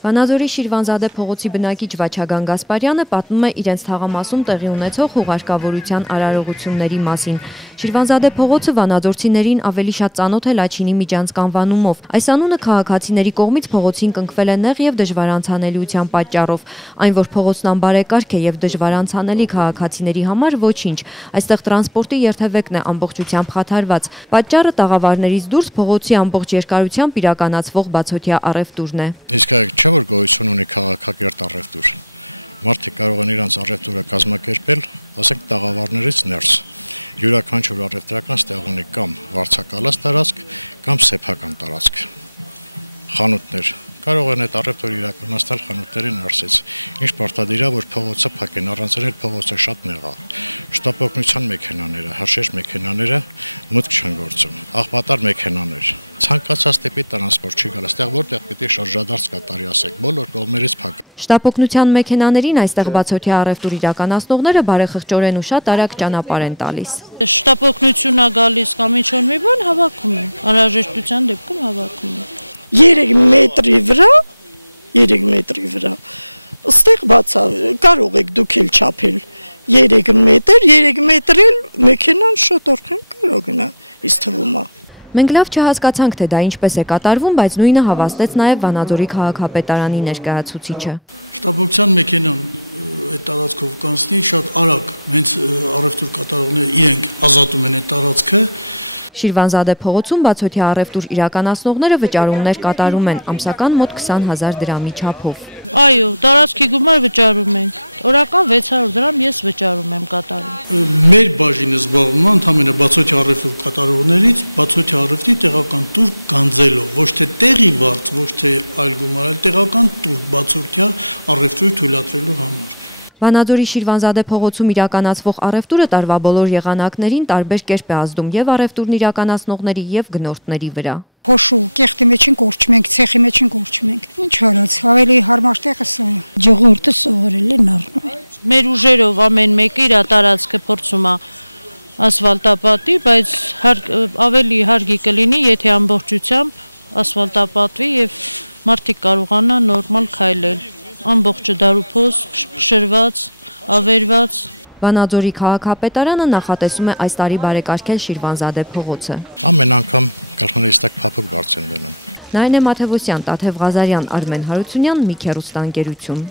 Վանաձորի Շիրվանզադե փողոցի բնակիչ Վաչագան Գասպարյանը պատմում է իրենց թաղամասում տեղի ունեցող հուղարկավորության արարողությունների մասին։ Շիրվանզադե փողոցը վանաձորցիներին ավելի շատ ծանոթ է Լաչինի միջանցք անվանումով։ Այս անունը քաղաքացիների կողմից փողոցին կնքվել է նեղ եւ դժվար անցանելիության պատճառով։ Այն, որ փողոցն անբարեկարգ է եւ դժվար անցանելի քաղաքացիների համար, ոչինչ։ Այստեղ տրանսպորտի երթևեկն է ամբողջությամբ խաթարված։ Պատճառը տաղավարներից դուրս փողոցի ամբողջ երկարությամբ իրականացվող բացօթյա առևտուրն է։ Շտապօգնության մեքենաներին այստեղ բացօթյա առևտուր իրականացնողները բարեխղճորեն ու շատ արագ ճանապարհ են տալիս։ Մենք լավ չհասկացանք, թե դա ինչպես է կատարվում, բայց նույնը հավաստեց նաև Վանաձորի քաղաքապետարանի ներկայացուցիչը։ Շիրվանզադե փողոցում բացօթյա առևտուր իրականացնողները վճարումներ կատարում են ամսական մոտ 20,000 դրամի չափով։ Վանաձորի Շիրվանզադե փողոցում իրականացվող առևտուրը տարվա բոլոր եղանակներին տարբեր կերպ է ազդում եւ առևտուրն իրականացնողների եւ գնորդների վրա։ Վանաձորի քաղաքապետարանը նախատեսում է այս տարի բարեկարգել Շիրվանզադե փողոցը։ Նայնե Մաթևոսյան, Տաթև Ղազարյան, Արմեն Հարությունյան, Միք հեռուստաընկերություն։